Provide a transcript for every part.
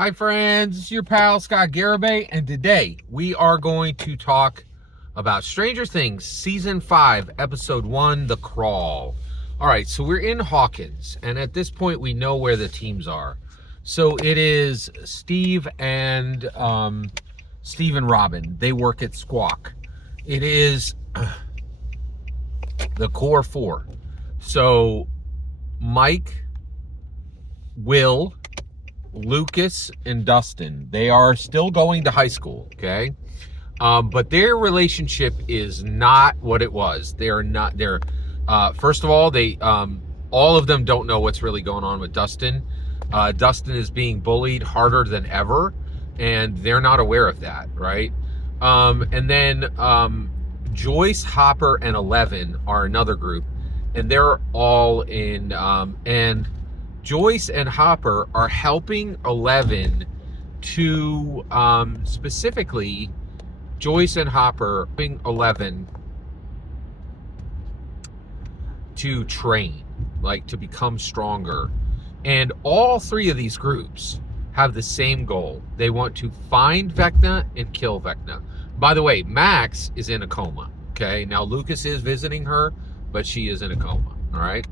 Hi friends, it's your pal Scott Garibay, and today we are going to talk about Stranger Things Season 5, Episode 1, The Crawl. Alright, so we're in Hawkins, and at this point we know where the teams are. So it is Steve and Robin. They work at Squawk. It is the Core 4. So Mike, Will, Lucas, and Dustin, they are still going to high school, okay? But their relationship is not what it was. First of all, all of them don't know what's really going on with Dustin. Dustin is being bullied harder than ever, and they're not aware of that, right? And then Joyce, Hopper, and Eleven are another group, and they're all in, and Joyce and Hopper are helping Eleven to, specifically, Joyce and Hopper helping Eleven to train, like to become stronger. And all three of these groups have the same goal. They want to find Vecna and kill Vecna. By the way, Max is in a coma, okay? Now, Lucas is visiting her, but she is in a coma, all right?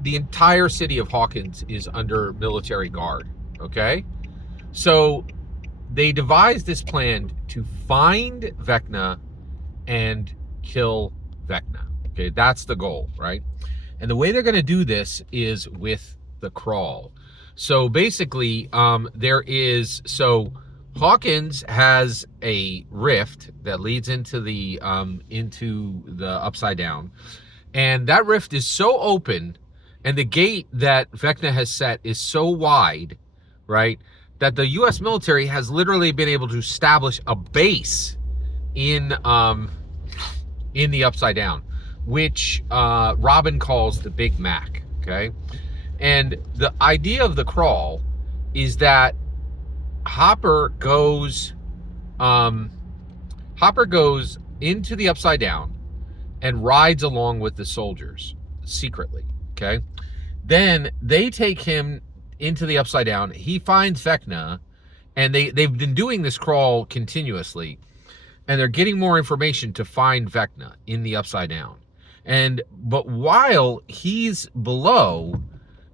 The entire city of Hawkins is under military guard, okay? So they devised this plan to find Vecna and kill Vecna, okay? That's the goal, right? And the way they're going to do this is with the crawl. So basically, Hawkins has a rift that leads into the Upside Down, and that rift is so open, and the gate that Vecna has set is so wide, right, that the U.S. military has literally been able to establish a base in the Upside Down, which Robin calls the Big Mac. Okay, and the idea of the crawl is that Hopper goes into the Upside Down and rides along with the soldiers secretly, okay? Then they take him into the Upside Down. He finds Vecna, and they've been doing this crawl continuously, and they're getting more information to find Vecna in the Upside Down. But while he's below,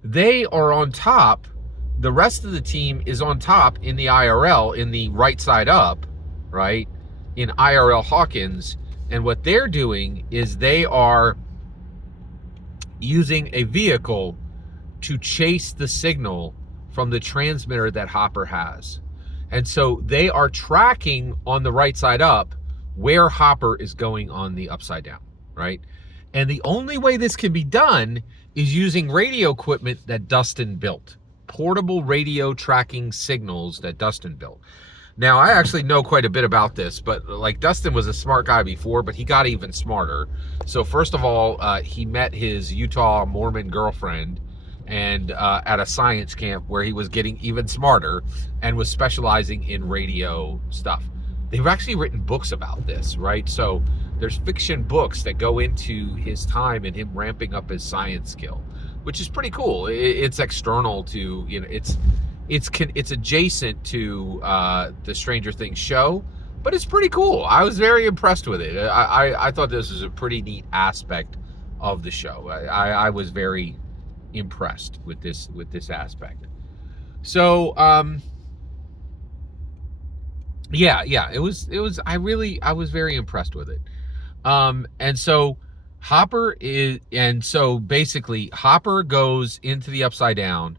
they are on top. The rest of the team is on top in the IRL, in the right side up, right? In IRL Hawkins. And what they're doing is they are using a vehicle to chase the signal from the transmitter that Hopper has. And so they are tracking on the right side up where Hopper is going on the Upside Down, right? And the only way this can be done is using radio equipment that Dustin built. Portable radio tracking signals that Dustin built. Now, I actually know quite a bit about this, but like Dustin was a smart guy before, but he got even smarter. So first of all, he met his Utah Mormon girlfriend and at a science camp where he was getting even smarter and was specializing in radio stuff. They've actually written books about this, right? So there's fiction books that go into his time and him ramping up his science skill, which is pretty cool. It's external to, it's adjacent to the Stranger Things show, but it's pretty cool. I was very impressed with it. I thought this was a pretty neat aspect of the show. I was very impressed with this aspect. So it was I was very impressed with it. And so basically Hopper goes into the Upside Down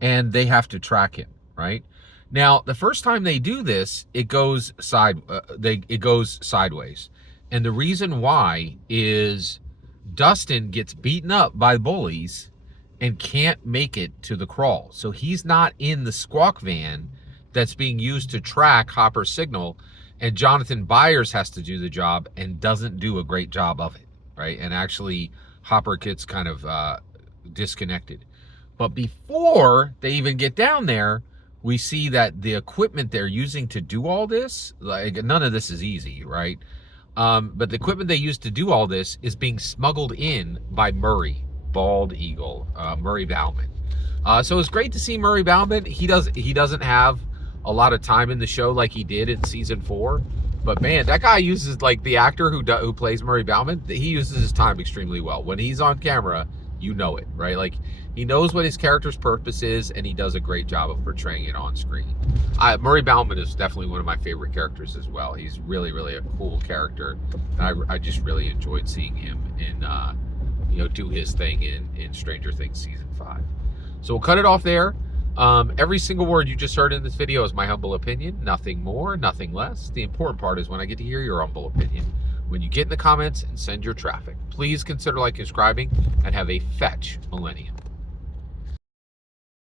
and they have to track him, right? Now, the first time they do this, it goes sideways. And the reason why is Dustin gets beaten up by bullies and can't make it to the crawl. So he's not in the Squawk van that's being used to track Hopper's signal, and Jonathan Byers has to do the job and doesn't do a great job of it, right? And actually, Hopper gets kind of disconnected. But before they even get down there, we see that the equipment they're using to do all this, like none of this is easy, right? But the equipment they use to do all this is being smuggled in by Murray, bald eagle, Murray Bauman. So it's great to see Murray Bauman. He doesn't have a lot of time in the show like he did in season 4, but man, that guy uses, like, the actor who plays Murray Bauman, he uses his time extremely well. When he's on camera, you know it, right? Like, he knows what his character's purpose is, and he does a great job of portraying it on screen. Murray Bauman is definitely one of my favorite characters as well. He's really, really a cool character. I just really enjoyed seeing him in, do his thing in Stranger Things season 5. So we'll cut it off there. Every single word you just heard in this video is my humble opinion. Nothing more, nothing less. The important part is when I get to hear your humble opinion. When you get in the comments and send your traffic. Please consider liking, subscribing, and have a fetch millennium.